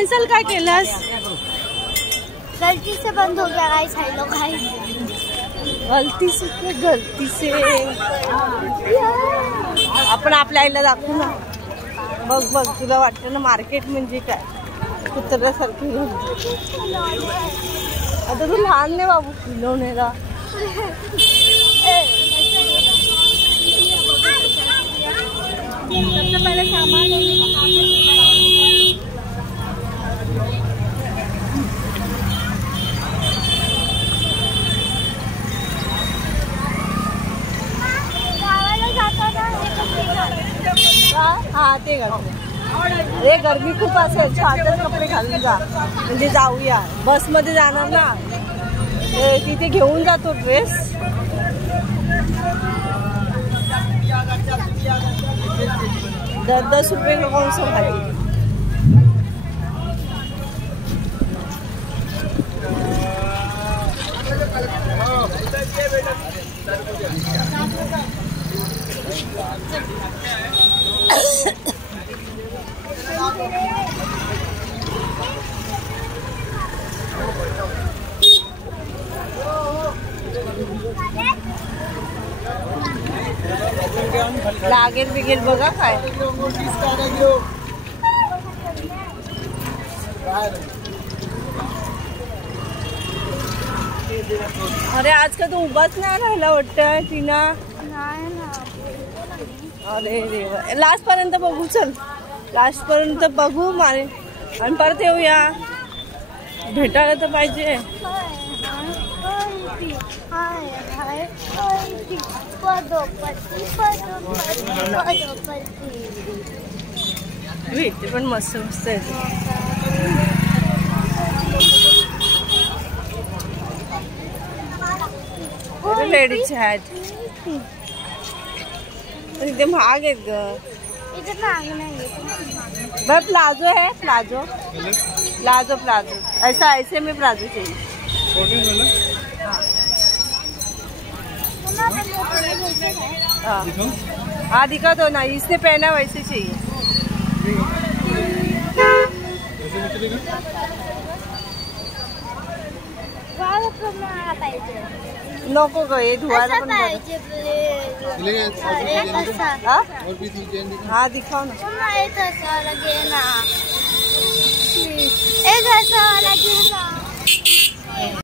Cancel काय केलंस? गलती से बंद हो गया गाइस। हेलो गाइस, गलती से आपण आपल्या आईला दाखवू ना। बघ बघ, तुला वाटतं ना मार्केट म्हणजे काय कुत्र्यासारखं? आता तू लहान नाही बाबू खिलवण्याला। सबसे पहले सामान हाँ ते घालते। अरे गर्मी खूप असेल, छातर कपडे घालून जा म्हणजे जाऊया। बस मध्ये जाणार ना, तिथे घेऊन जातो ड्रेस। 10 रुपये का कौन सा भाई? लागेल बिगेल बघा काय। अरे आज का तो उभाच नाही राहिला वाटतं टीना। अरे देवा, लास्ट पर्यंत बघू, चल लास्ट पर्यंत बघू मारे आणि परत येऊया। भेटायला तर पाहिजे। भेटते पण मस्त मस्त आहे। लेडीज हॅट एकदम महाग आहेत ग। भाई प्लाजो है, प्लाजो प्लाजो प्लाजो ऐसा, ऐसे में प्लाजो चाहिए। हाँ हाँ दिखा दो ना, इसने पहना वैसे चाहिए। नको ग, हे धुवायला पण हाँ दिखाओ ना। एक ऐसा लगे ना।